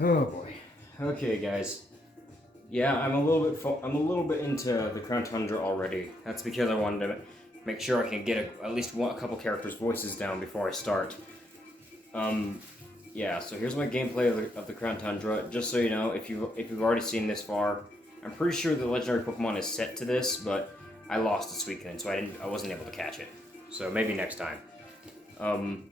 Oh boy. Okay, guys. Yeah, I'm a little bit into the Crown Tundra already. That's because I wanted to make sure I can get at least a couple characters' voices down before I start. Um, yeah. So here's my gameplay of the Crown Tundra. Just so you know, if you've already seen this far, I'm pretty sure the legendary Pokemon is set to this, but I lost this weekend, so I wasn't able to catch it. So maybe next time. Um,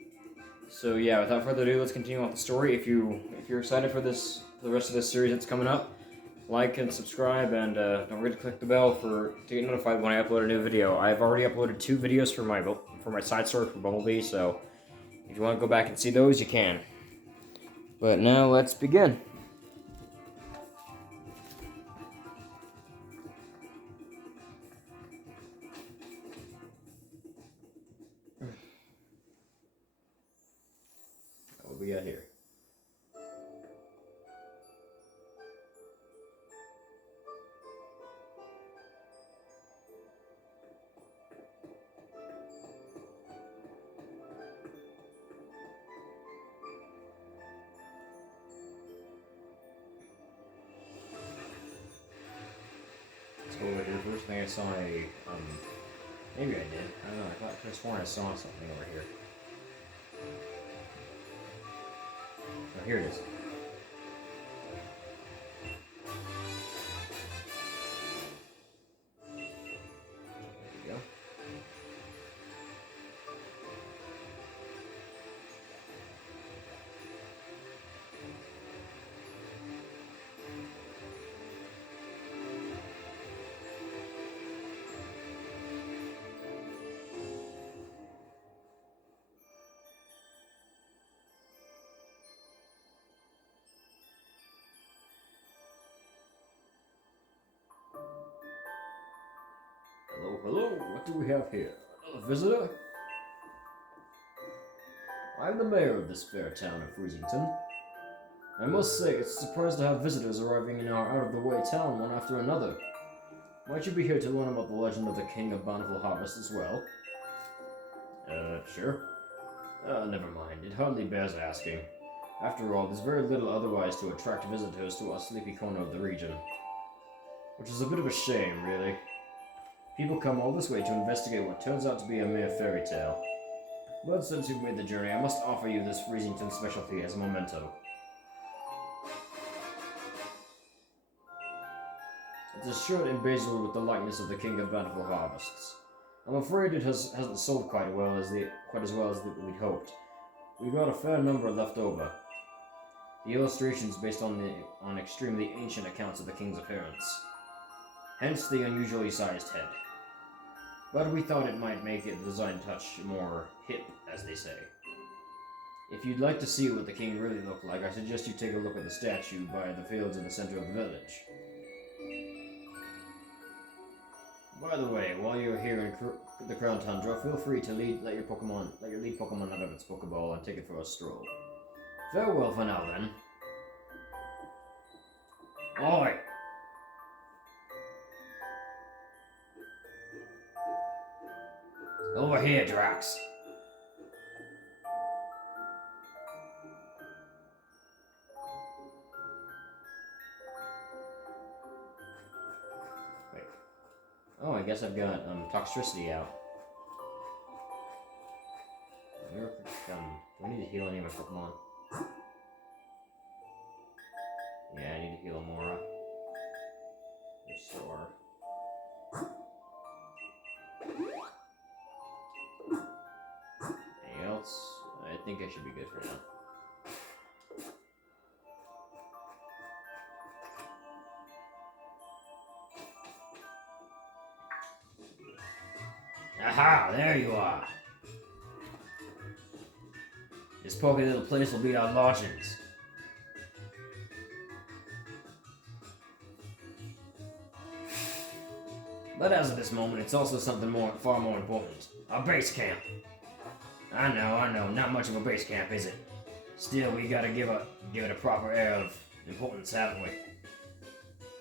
So yeah, without further ado, let's continue on with the story. If you're excited for the rest of this series that's coming up, like and subscribe, and don't forget to click the bell to get notified when I upload a new video. I've already uploaded 2 videos for my side story for Bumblebee, so if you want to go back and see those, you can. But now let's begin. What we got here? So over here, first thing I saw maybe I did. I don't know. I could have sworn I saw something over here. Oh, here it is. There we go. Hello, hello. What do we have here? Another visitor? I'm the mayor of this fair town of Freezington. I must say, it's a surprise to have visitors arriving in our out-of-the-way town one after another. Might you be here to learn about the legend of the King of Bountiful Harvest as well? Sure. Never mind. It hardly bears asking. After all, there's very little otherwise to attract visitors to our sleepy corner of the region. Which is a bit of a shame, really. People come all this way to investigate what turns out to be a mere fairy tale. But since you've made the journey, I must offer you this Freezington specialty as a memento. It's a shirt embezzled with the likeness of the King of Bountiful Harvests. I'm afraid it hasn't sold quite as well as we'd hoped. We've got a fair number left over. The illustrations based on extremely ancient accounts of the king's appearance. Hence the unusually sized head. But we thought it might make the design touch more hip, as they say. If you'd like to see what the king really looked like, I suggest you take a look at the statue by the fields in the center of the village. By the way, while you're here in the Crown Tundra, feel free to let your lead Pokemon out of its Pokeball and take it for a stroll. Farewell for now, then. Oi! Over here, Drax. Wait. Oh, I guess I've got Toxtricity out. Do I need to heal any of my Pokemon? Yeah, I need to heal Amora. Restore. Anything else? I think I should be good for now. Aha! There you are! This poky little place will be our lodgings. But as of this moment, it's also something far more important. Our base camp. I know, not much of a base camp, is it? Still, we gotta give it a proper air of importance, haven't we?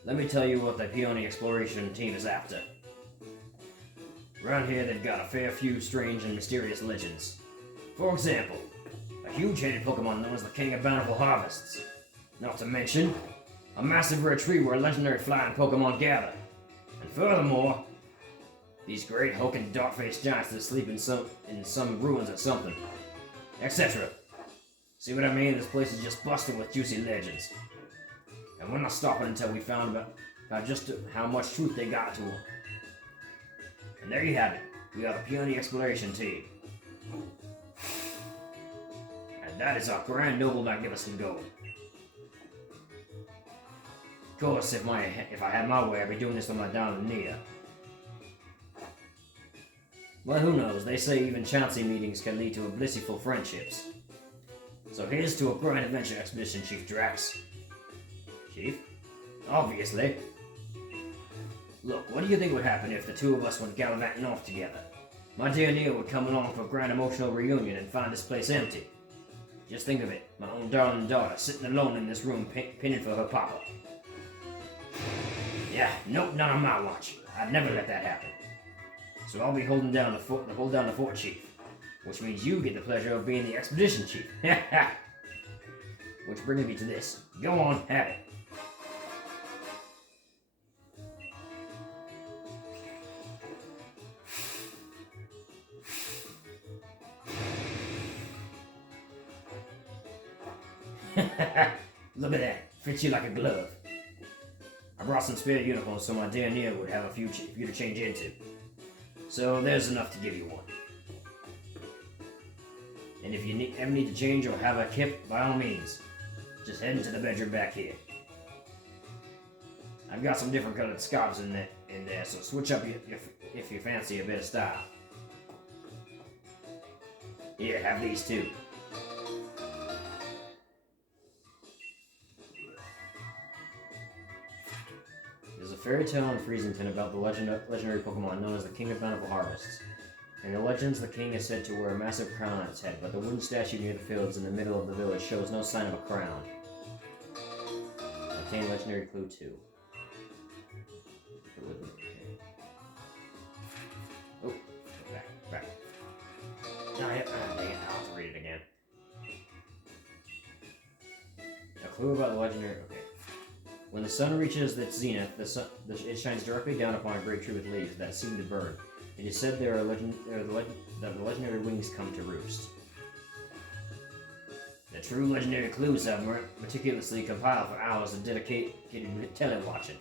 Let me tell you what the Peony Exploration team is after. Around here, they've got a fair few strange and mysterious legends. For example, a huge-headed Pokemon known as the King of Bountiful Harvests. Not to mention, a massive retreat where legendary flying Pokemon gather. And furthermore, these great hulking dark-faced giants that sleep in some ruins or something, etc. See what I mean? This place is just busted with juicy legends. And we're not stopping until we found about just how much truth they got to them. And there you have it. We are the Peony Exploration Team. And that is our grand, noble, magnificent goal. Of course, if I had my way, I'd be doing this with my down and Nia. Well, who knows? They say even chancy meetings can lead to blissful friendships. So here's to a grand adventure expedition, Chief Drax. Chief? Obviously. Look, what do you think would happen if the two of us went gallivanting off together? My dear Nia would come along for a grand emotional reunion and find this place empty. Just think of it, my own darling daughter sitting alone in this room pinning for her papa. Yeah, nope, not on my watch. I'd never let that happen. So I'll be holding down the fort, Chief. Which means you get the pleasure of being the expedition chief. Which brings me to this. Go on, have it. Look at that. Fits you like a glove. I brought some spare uniforms so my dear Nia would have a few for you to change into. So there's enough to give you one. And if you ever need to change or have a kip, by all means, just head into the bedroom back here. I've got some different colored scarves in there, so switch up if you fancy a bit of style. Here, have these too. There's a fairy tale in Freezington about the legendary Pokemon known as the King of Bountiful Harvests. In the legends, the king is said to wear a massive crown on his head, but the wooden statue near the fields in the middle of the village shows no sign of a crown. Obtain legendary clue 2. Oh, back. No, dang it, I'll have to read it again. A clue about the legendary, okay. When the sun reaches its zenith, it shines directly down upon a great tree with leaves that seem to burn. It is said that the legendary wings come to roost. The true legendary clues I've meticulously compiled for hours of dedicated tele-watching.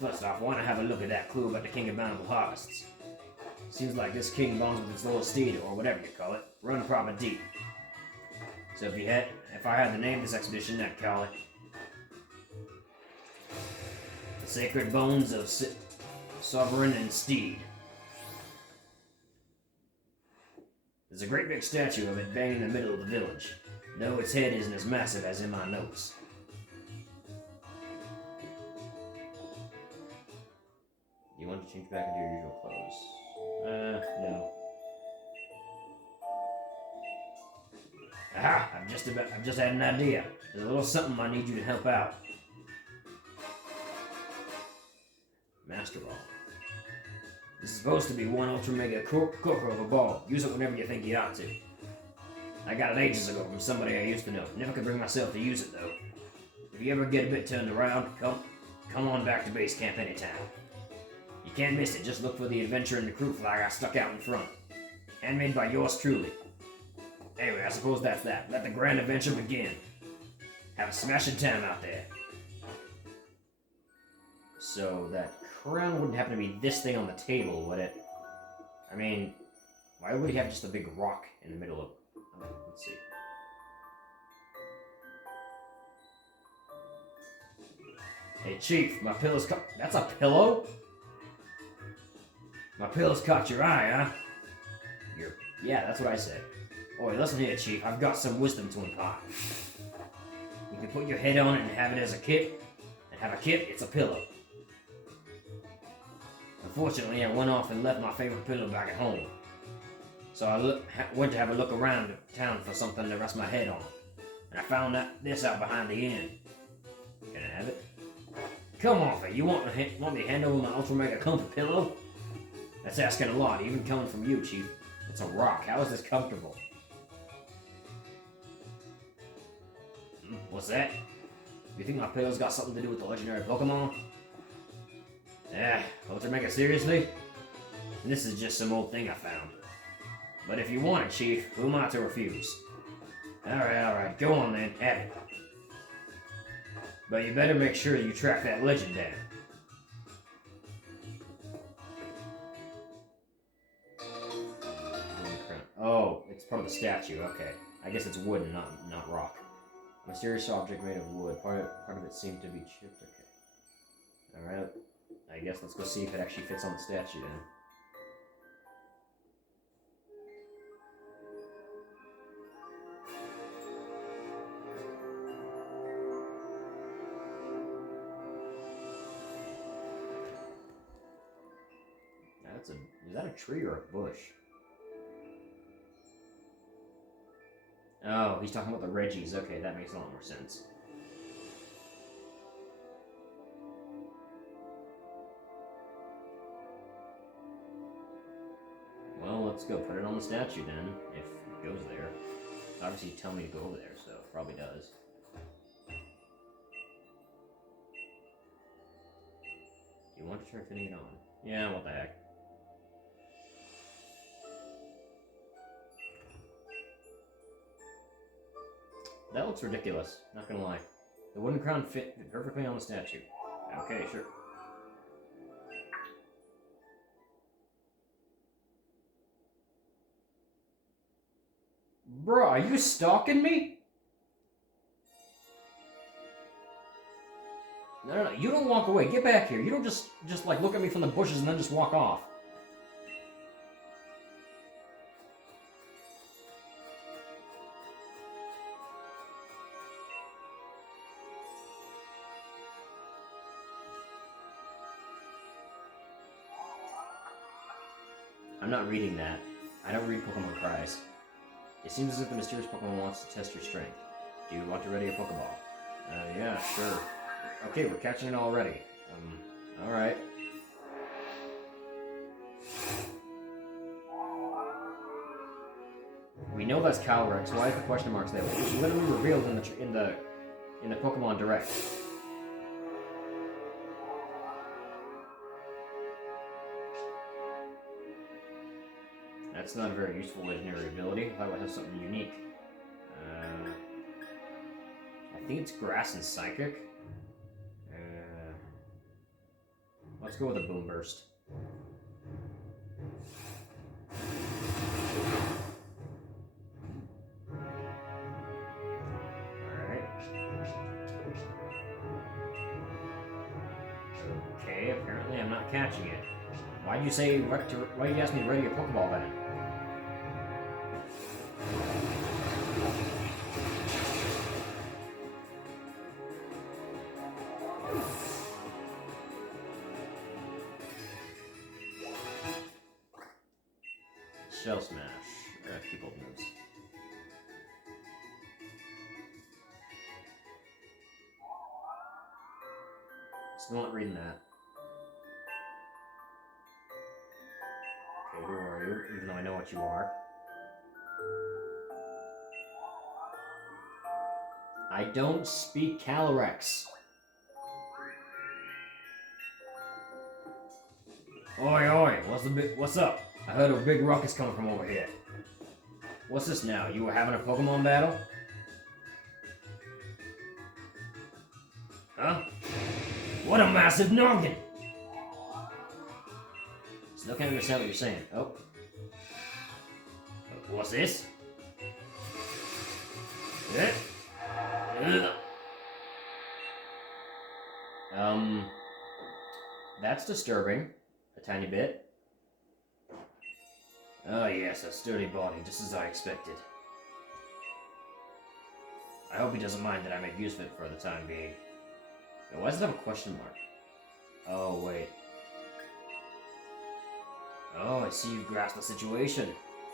First off, I want to have a look at that clue about the King of Bountiful Harvests. Seems like this king bonds with his little steed, or whatever you call it, run proper deep. So if I had to name this expedition, I'd call it The Sacred Bones of Sovereign and Steed. There's a great big statue of it banging in the middle of the village, though its head isn't as massive as in my notes. You want to change back into your usual clothes? No. Aha! I've just had an idea. There's a little something I need you to help out. Master Ball. This is supposed to be one ultra mega corker of a ball. Use it whenever you think you ought to. I got it ages ago from somebody I used to know. Never could bring myself to use it though. If you ever get a bit turned around, come on back to base camp anytime. You can't miss it. Just look for the adventure and the crew flag I stuck out in front. Handmade by yours truly. Anyway, I suppose that's that. Let the grand adventure begin. Have a smashing time out there. So that crown wouldn't happen to be this thing on the table, would it? I mean, why would he have just a big rock in the middle of... let's see. Hey, Chief, my pillow's caught... That's a pillow? My pillow's caught your eye, huh? Yeah, that's what I said. Oi, listen here, Chief. I've got some wisdom to impart. You can put your head on it and have it as a kit. And have a kit, it's a pillow. Unfortunately, I went off and left my favorite pillow back at home. So I went to have a look around town for something to rest my head on. And I found this out behind the inn. Can I have it? Come on, Faye. You want me to hand over my Ultra Mega Comfort pillow? That's asking a lot, even coming from you, Chief. It's a rock. How is this comfortable? What's that? You think my pillow's got something to do with the legendary Pokemon? Yeah, don't you make it seriously? This is just some old thing I found. But if you want it, Chief, who am I to refuse? Alright, go on then, have it. But you better make sure you track that legend down. Oh, it's part of the statue, okay. I guess it's wood and not rock. Mysterious object made of wood. Part of it seemed to be chipped, okay. Alright, I guess let's go see if it actually fits on the statue then. Is that a tree or a bush? Oh, he's talking about the Reggies. Okay, that makes a lot more sense. Well, let's go put it on the statue then, if it goes there. Obviously, you tell me to go over there, so it probably does. Do you want to try fitting it on? Yeah, what the heck. That looks ridiculous, not gonna lie. The wooden crown fit perfectly on the statue. Okay, sure. Bruh, are you stalking me? No, you don't walk away. Get back here. You don't just like look at me from the bushes and then just walk off. I'm not reading that. I don't read Pokemon cries. It seems as if the mysterious Pokemon wants to test your strength. Do you want to ready a Pokeball? Yeah, sure. Okay, we're catching it already. Alright. We know that's Calyrex. Why is the question marks there? It was literally revealed in the Pokemon Direct. That's not a very useful legendary ability. I thought it would have something unique. I think it's Grass and Psychic. Let's go with a Boom Burst. Alright. Okay, apparently I'm not catching it. Why'd you ask me to ready a Pokeball then? Shell Smash. Keep old moves. Still not reading that. Okay, who are you? Even though I know what you are. I don't speak Calyrex. Oi, what's up? I heard a big ruckus coming from over here. What's this now? You were having a Pokemon battle? Huh? What a massive noggin! Still can't understand what you're saying. Oh. What's this? That's disturbing. A tiny bit. Oh yes, a sturdy body, just as I expected. I hope he doesn't mind that I make use of it for the time being. Now, why does it have a question mark? Oh, wait. Oh, I see you've grasped the situation.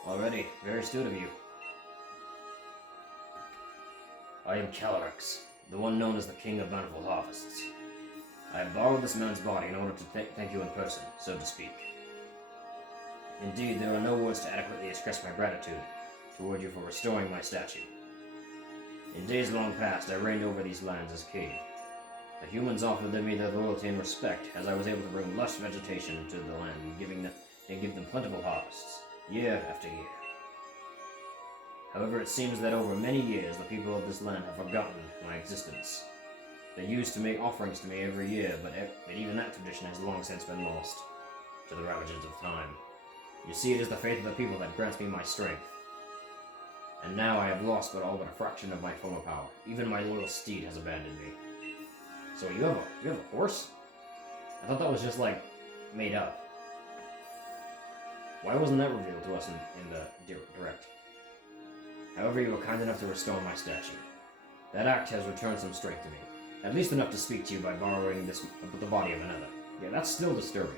Already, very astute of you. I am Calyrex, the one known as the King of Bountiful Harvests. I have borrowed this man's body in order to thank you in person, so to speak. Indeed, there are no words to adequately express my gratitude toward you for restoring my statue. In days long past, I reigned over these lands as king, The humans offered me their loyalty and respect, as I was able to bring lush vegetation to the land and give them plentiful harvests, year after year. However, it seems that over many years, the people of this land have forgotten my existence. They used to make offerings to me every year, but even that tradition has long since been lost to the ravages of time. You see, it is the faith of the people that grants me my strength. And now I have lost all but a fraction of my former power. Even my loyal steed has abandoned me. So you have a horse? I thought that was just like made up. Why wasn't that revealed to us in the direct? However, you were kind enough to restore my statue. That act has returned some strength to me. At least enough to speak to you by borrowing the body of another. Yeah, that's still disturbing.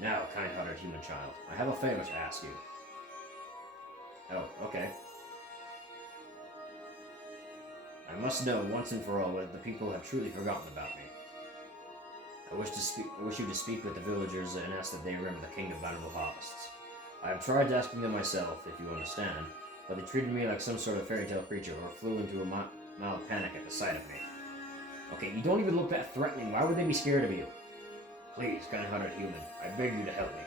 Now, kind-hearted human child, I have a favor to ask you. Oh, okay. I must know once and for all whether the people have truly forgotten about me. I wish you to speak with the villagers and ask that they remember the King of Bountiful Harvests. I have tried asking them myself, if you understand, but they treated me like some sort of fairy tale creature or flew into a mild panic at the sight of me. Okay, you don't even look that threatening. Why would they be scared of you? Please, kind-hearted human, I beg you to help me.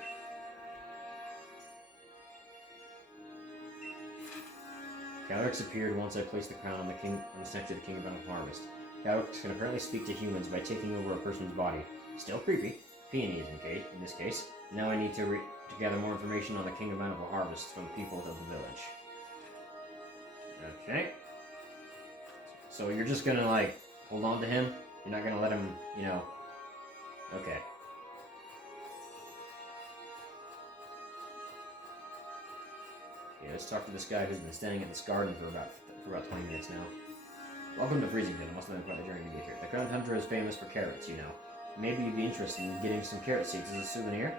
Calyx appeared once I placed the crown on the statue of the King of Bountiful Harvest. Calyx can apparently speak to humans by taking over a person's body. Still creepy. Peonies in this case. Now I need to gather more information on the King of Bountiful Harvest from the people of the village. Okay. So you're just gonna, like, hold on to him? You're not gonna let him, you know... Okay. Okay, let's talk to this guy who's been standing in this garden for about 20 minutes now. Welcome to Freezington. It must have been quite a journey to get here. The Crown Tundra is famous for carrots, you know. Maybe you'd be interested in getting some carrot seeds as a souvenir?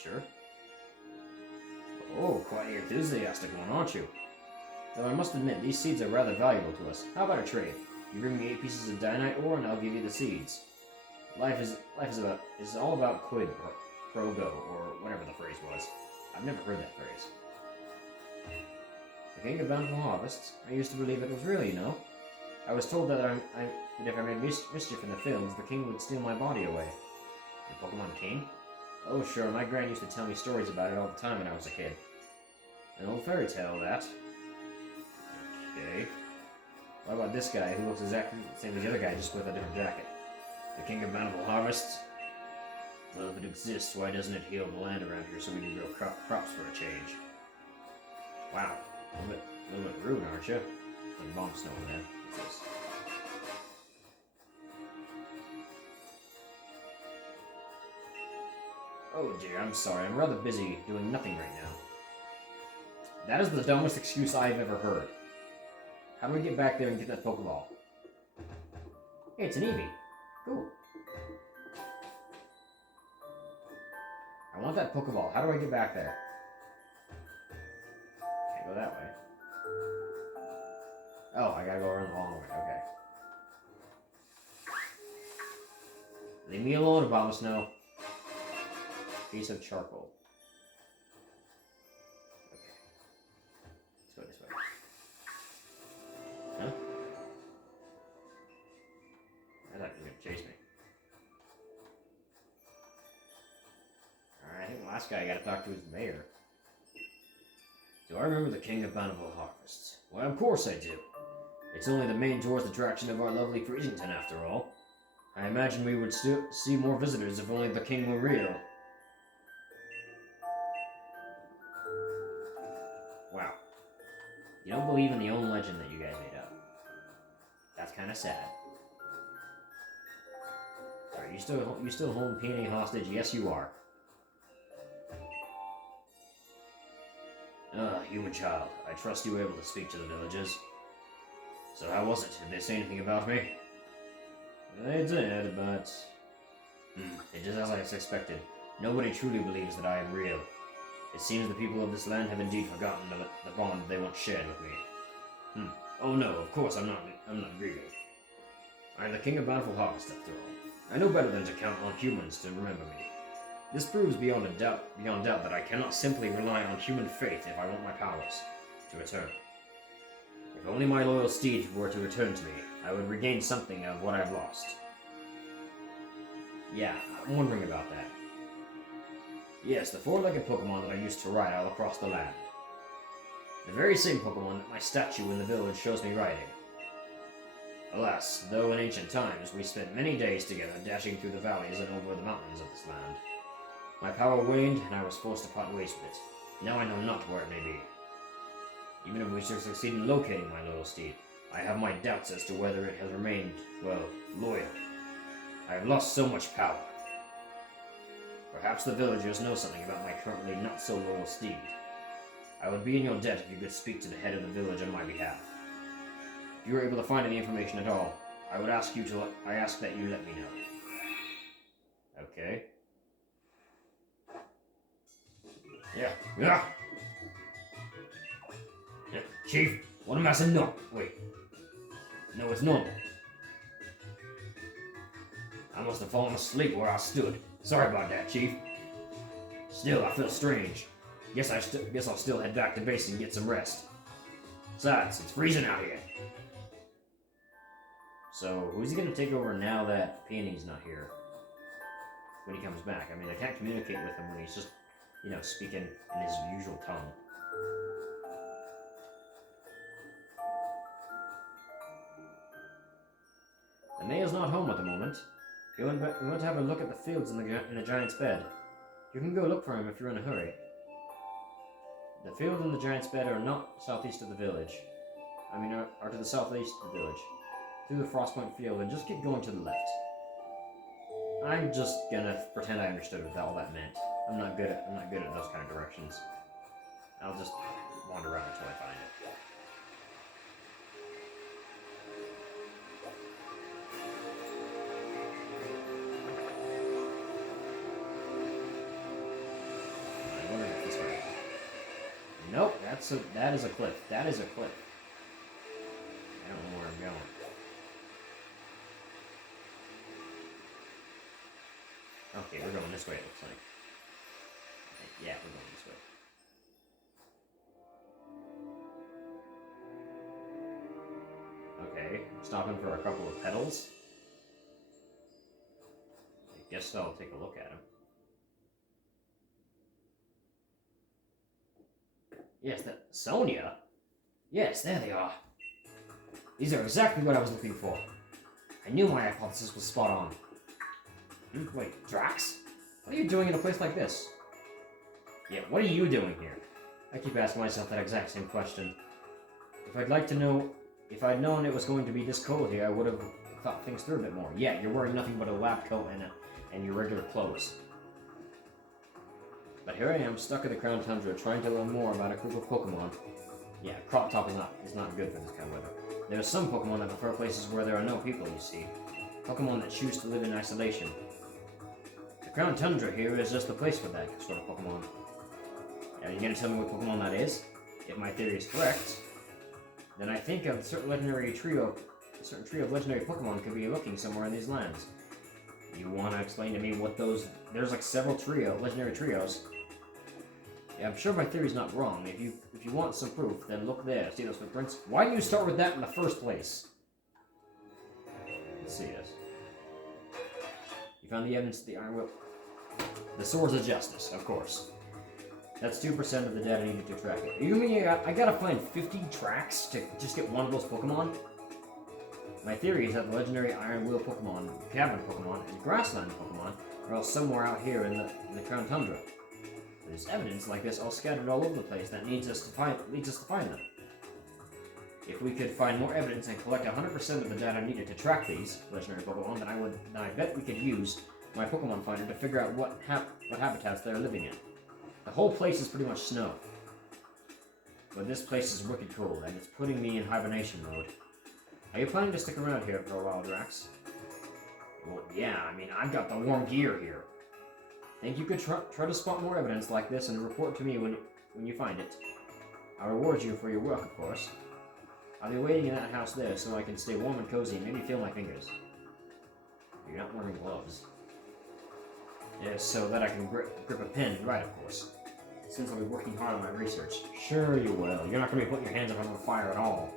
Sure. Oh, quite the enthusiastic one, aren't you? Though I must admit, these seeds are rather valuable to us. How about a trade? You bring me 8 pieces of dynite ore, and I'll give you the seeds. Life is all about quid, or pro go, or whatever the phrase was. I've never heard that phrase. The King of Bountiful Harvests? I used to believe it was real, you know. I was told that if I made mischief in the films, the king would steal my body away. The Pokemon King? Oh, sure, my gran used to tell me stories about it all the time when I was a kid. An old fairy tale, that. Okay. What about this guy who looks exactly the same as the other guy, just with a different jacket? The King of Bountiful Harvests? Well, if it exists, why doesn't it heal the land around here so we can grow crops for a change? Wow. A little bit rude, aren't you? Like bomb snow in there. What's this? Oh dear, I'm sorry. I'm rather busy doing nothing right now. That is the dumbest excuse I've ever heard. How do we get back there and get that Pokeball? Hey, it's an Eevee. Cool. I want that Pokeball. How do I get back there? Can't go that way. Oh, I gotta go around the long way. Okay. Leave me alone, Abomasnow. Piece of charcoal. Okay. Let's go this way. Huh? I thought you were gonna chase me. Alright, I think the last guy I gotta talk to is the mayor. Do I remember the King of Bountiful Harvests? Why, of course I do. It's only the main tourist attraction of our lovely Freezington, after all. I imagine we would still see more visitors if only the king were real. Wow. You don't believe in the own legend that you guys made up. That's kind of sad. Sorry, you still holding Peony hostage? Yes, you are. Human child. I trust you were able to speak to the villagers. So how was it? Did they say anything about me? They did, but... It just as I expected. Nobody truly believes that I am real. It seems the people of this land have indeed forgotten the bond they once shared with me. Oh no, of course I'm not grieving. I am the King of Bountiful Harvest, after all. I know better than to count on humans to remember me. This proves beyond doubt that I cannot simply rely on human faith if I want my powers to return. If only my loyal steed were to return to me, I would regain something of what I've lost. Yeah, I'm wondering about that. Yes, the four-legged Pokemon that I used to ride all across the land. The very same Pokemon that my statue in the village shows me riding. Alas, though in ancient times we spent many days together dashing through the valleys and over the mountains of this land, my power waned and I was forced to part ways with it. Now I know not where it may be. Even if we should succeed in locating my loyal steed, I have my doubts as to whether it has remained, well, loyal. I have lost so much power. Perhaps the villagers know something about my currently not-so-loyal steed. I would be in your debt if you could speak to the head of the village on my behalf. If you are able to find any information at all, I ask that you let me know. Okay. Yeah. Chief, what am I saying? No, wait. No, it's normal. I must have fallen asleep where I stood. Sorry about that, Chief. Still, I feel strange. Guess I'll still head back to base and get some rest. Besides, it's freezing out here. So, who's he gonna take over now that Peony's not here? When he comes back? I mean, I can't communicate with him when he's just, speaking in his usual tongue. The mayor's not home at the moment. You want to have a look at the fields in the giant's bed. You can go look for him if you're in a hurry. The field and the giant's bed are not southeast of the village. Are to the southeast of the village. Through the Frostpoint field, and just keep going to the left. I'm just gonna pretend I understood what all that meant. I'm not good at those kind of directions. I'll just wander around until I find it. Nope, that is a cliff. That is a cliff. I don't know where I'm going. Okay, we're going this way, it looks like. Yeah, we're going this way. Okay, stopping for a couple of petals. I guess I'll take a look at them. Yes, Sonia? Yes, there they are. These are exactly what I was looking for. I knew my hypothesis was spot on. Wait, Drax? What are you doing in a place like this? Yeah, what are you doing here? I keep asking myself that exact same question. If I'd known it was going to be this cold here, I would have thought things through a bit more. Yeah, you're wearing nothing but a lab coat and your regular clothes. But here I am, stuck in the Crown Tundra, trying to learn more about a group of Pokemon. Yeah, crop top is not good for this kind of weather. There are some Pokemon that prefer places where there are no people, you see. Pokemon that choose to live in isolation. The Crown Tundra here is just the place for that sort of Pokemon. Are you gonna tell me what Pokemon that is? If my theory is correct, then I think a certain trio of legendary Pokemon could be lurking somewhere in these lands. You wanna explain to me what those... There's like several legendary trios. Yeah, I'm sure my theory's not wrong. If you want some proof, then look there. See those footprints? Why didn't you start with that in the first place? Let's see this. You found the evidence of the Iron Will. The Swords of Justice, of course. That's 2% of the data needed to track it. You mean I gotta find 50 tracks to just get one of those Pokemon? My theory is that the legendary Iron Wheel Pokemon, Cavern Pokemon, and Grassland Pokemon are all somewhere out here in the Crown Tundra. There's evidence like this all scattered all over the place that leads us to find them. If we could find more evidence and collect 100% of the data needed to track these legendary Pokemon, then I bet we could use my Pokemon Finder to figure out what habitats they're living in. The whole place is pretty much snow. But this place is wicked cold, and it's putting me in hibernation mode. Are you planning to stick around here for a while, Drax? Well, yeah, I've got the warm gear here. Think you could try to spot more evidence like this and report to me when you find it. I'll reward you for your work, of course. I'll be waiting in that house there so I can stay warm and cozy and maybe feel my fingers. You're not wearing gloves. Yeah, so that I can grip a pen, right, of course. Since I'll be working hard on my research. Sure you will. You're not going to be putting your hands up on the fire at all.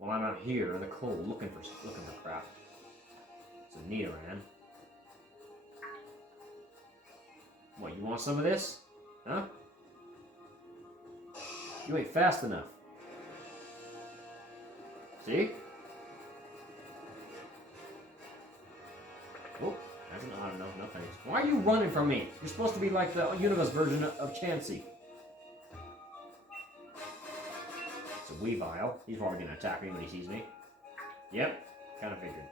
while I'm out here in the cold looking for crap. It's a Nidoran. What, you want some of this? Huh? You ain't fast enough. See? Oh, I don't know, no thanks. Why are you running from me? You're supposed to be like the universe version of Chansey. It's a Weavile. He's probably gonna attack me when he sees me. Yep, kinda figured.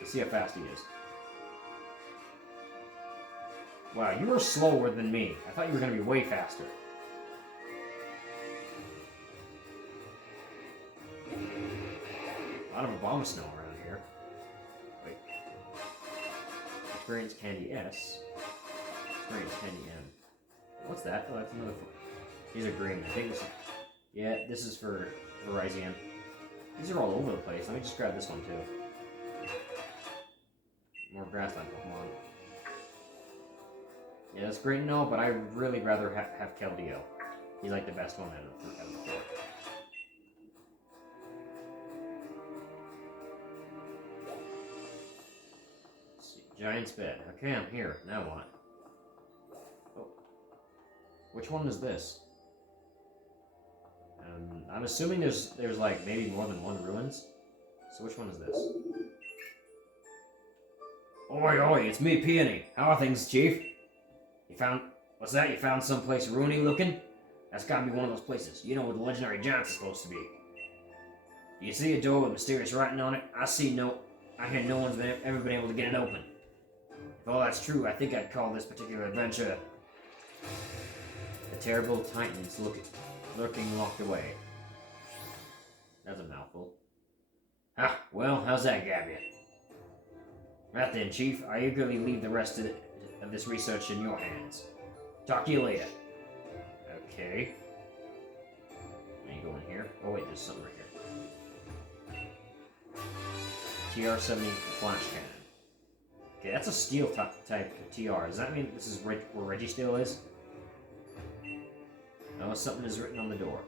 Let's see how fast he is. Wow, you were slower than me. I thought you were gonna be way faster. A lot of Abomasnow around here. Wait. Experience Candy S. Experience Candy M. What's that? Oh, that's another. These are green. I think this is. Yeah, this is for Verizon. These are all over the place. Let me just grab this one too. More grassland Pokemon. Yeah, that's great and all, but I'd really rather have Keldeo. He's like the best one out of the four. Let's see. Giant's bed. Okay, I'm here. Now what? Oh. Which one is this? I'm assuming there's like maybe more than one ruins. So which one is this? Oi, oi, it's me, Peony. How are things, Chief? You found... What's that? You found someplace ruiny looking? That's gotta be one of those places. You know where the legendary giants are supposed to be. Do you see a door with mysterious writing on it? I hear no one's ever been able to get it open. If all that's true, I think I'd call this particular adventure... The Terrible Titans lurking locked away. That's a mouthful. Ha! Well, how's that, Gabby? Right then, Chief. I eagerly leave the rest of this research in your hands. Talk to you later. Okay. Let me go in here. Oh wait, there's something right here. TR-70 flash cannon. Okay, that's a steel type TR. Does that mean this is where Registeel is? Oh, something is written on the door.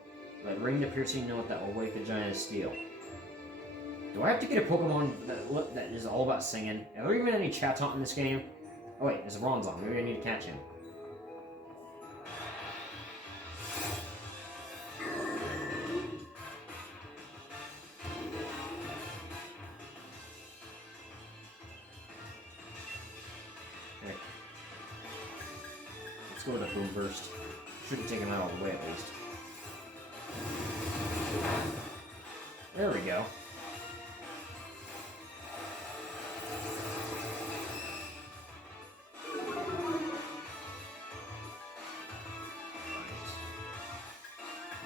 Let ring the piercing note that will wake the giant of steel. Do I have to get a Pokemon that is all about singing? Are there even any Chatot in this game? Oh wait, there's a Ronzong. Maybe I need to catch him. Okay. Let's go with a Boom Burst. Shouldn't take him out all the way at least. There we go.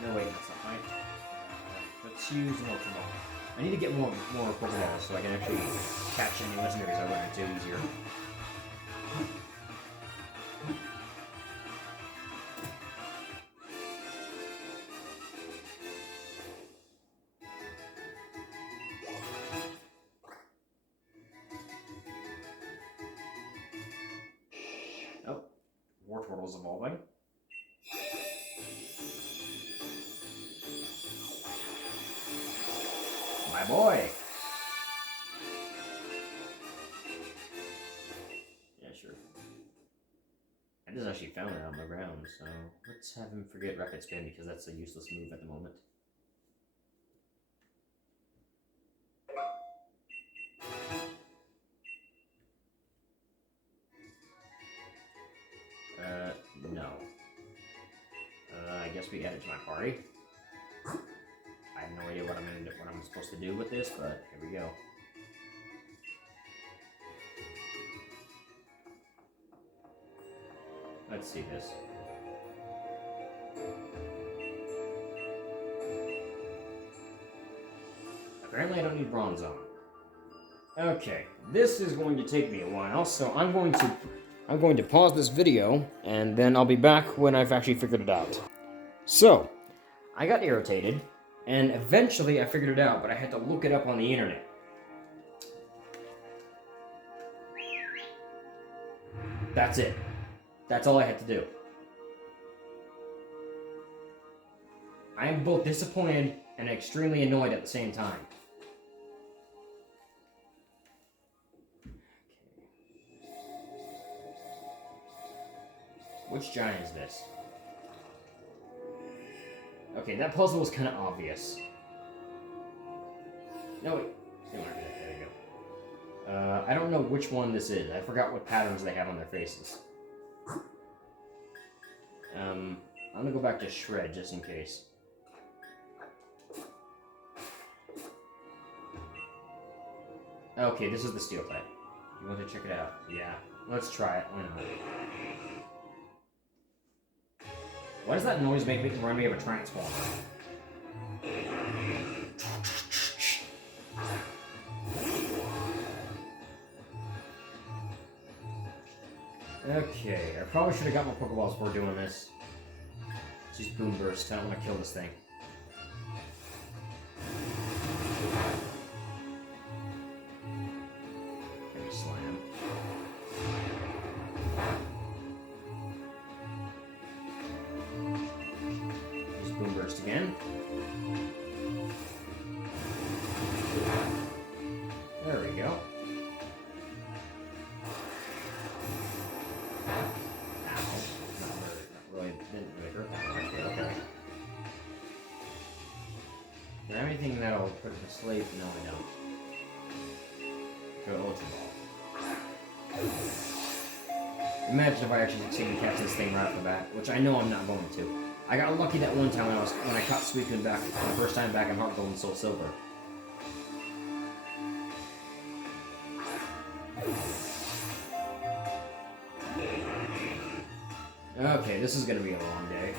No, wait, that's not right. Let's use an Ultra Ball. I need to get more Pokeballs so I can actually catch any legendaries I run into easier. Oh, Wartortle's evolving. My boy! Yeah, sure. I just actually found it on the ground, so let's have him forget Rapid Spin because that's a useless move at the moment. No. I guess we add it to my party. I have no idea what I'm supposed to do with this, but here we go. Let's see this. Apparently I don't need bronze on. Okay, this is going to take me a while, so I'm going to pause this video, and then I'll be back when I've actually figured it out. So, I got irritated, and eventually I figured it out, but I had to look it up on the internet. That's it. That's all I had to do. I am both disappointed and extremely annoyed at the same time. Which giant is this? Okay, that puzzle was kind of obvious. No, wait. There you go. I don't know which one this is. I forgot what patterns they have on their faces. I'm gonna go back to Shred just in case. Okay, this is the steel type. You want to check it out? Yeah. Let's try it. Why not? Why does that noise make me remind me of a transformer? Okay, I probably should have got more Pokeballs before doing this. Let's use Boom Burst. I don't want to kill this thing. Maybe Slam. Use Boom Burst again. There we go. Do I have anything that'll put it to sleep? No, I don't. Go Ultra Ball. Imagine if I actually succeeded to catch this thing right off the bat, which I know I'm not going to. I got lucky that one time when I caught Suicune back for the first time back in Heart Gold and Soul Silver. Okay, this is gonna be a long day.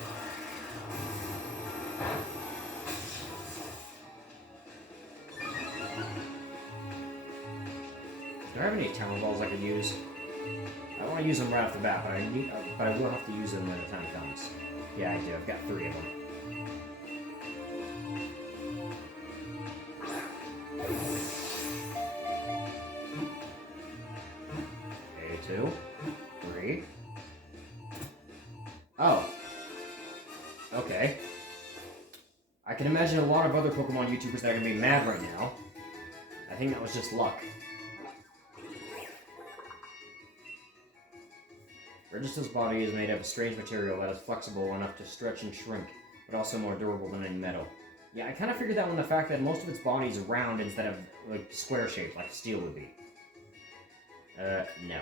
Do I have any Tower Balls I could use? I don't want to use them right off the bat, but I will have to use them when the time comes. Yeah, I do. I've got 3 of them. Okay, 2, 3. Oh. Okay. I can imagine a lot of other Pokemon YouTubers that are going to be mad right now. I think that was just luck. Registeel's body is made of a strange material that is flexible enough to stretch and shrink, but also more durable than any metal. Yeah, I kind of figured that when the fact that most of its body is round instead of, like, square-shaped, like steel would be. No.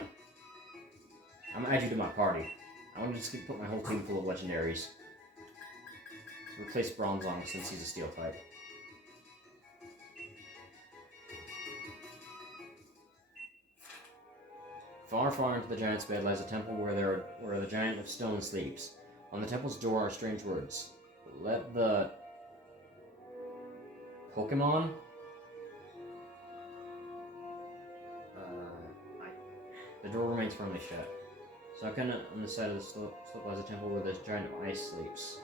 I'm gonna add you to my party. I want to just put my whole team full of legendaries. Replace Bronzong since he's a steel type. Far, far into the giant's bed lies a temple where the giant of stone sleeps. On the temple's door are strange words. Let the Pokemon. The door remains firmly shut. Sunken on the side of the slope lies a temple where the giant of ice sleeps.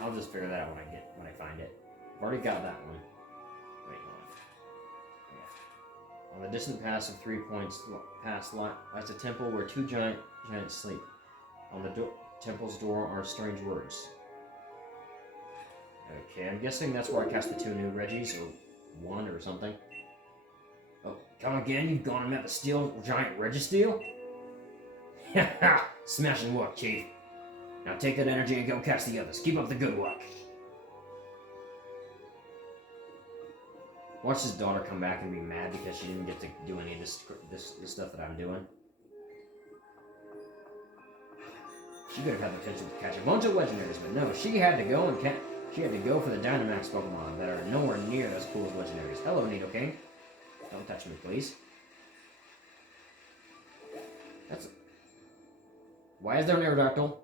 I'll just figure that out when I find it. I've already got that one. Wait, hold on. Yeah. On the distant pass of 3 points past lies a temple where 2 giants sleep. On the temple's door are strange words. Okay, I'm guessing that's where I cast the 2 new Reggies, or 1 or something. Oh, come again? You've gone and met the steel giant Registeel? Ha! Smashing work, Chief. Now take that energy and go catch the others. Keep up the good work. Watch his daughter come back and be mad because she didn't get to do any of this stuff that I'm doing. She could have had the potential to catch a bunch of legendaries, but no, she had to go for the Dynamax Pokemon that are nowhere near as cool as legendaries. Hello, Nidoking. Don't touch me, please. Why is there an Aerodactyl?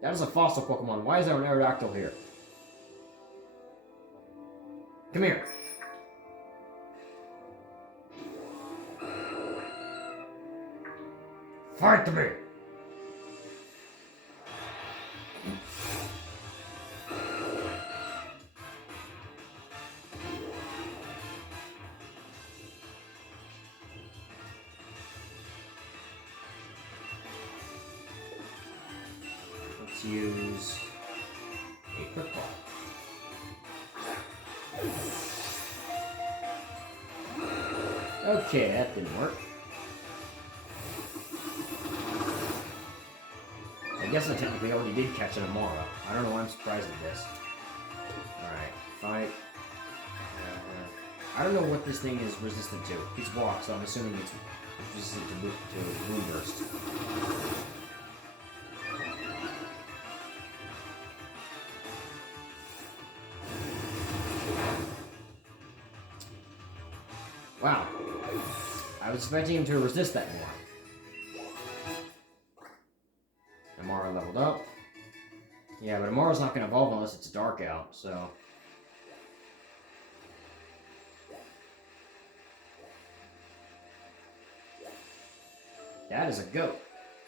That is a fossil Pokemon. Why is there an Aerodactyl here? Come here. Fight me! Let's use Okay, that didn't work. I guess I technically already did catch an Amara. I don't know why I'm surprised at this. Alright, fight. I don't know what this thing is resistant to. It's rock, so I'm assuming it's resistant to Moonburst. Wow. I was expecting him to resist that more. Amara leveled up. Yeah, but Amara's not going to evolve unless it's dark out, so... That is a goat.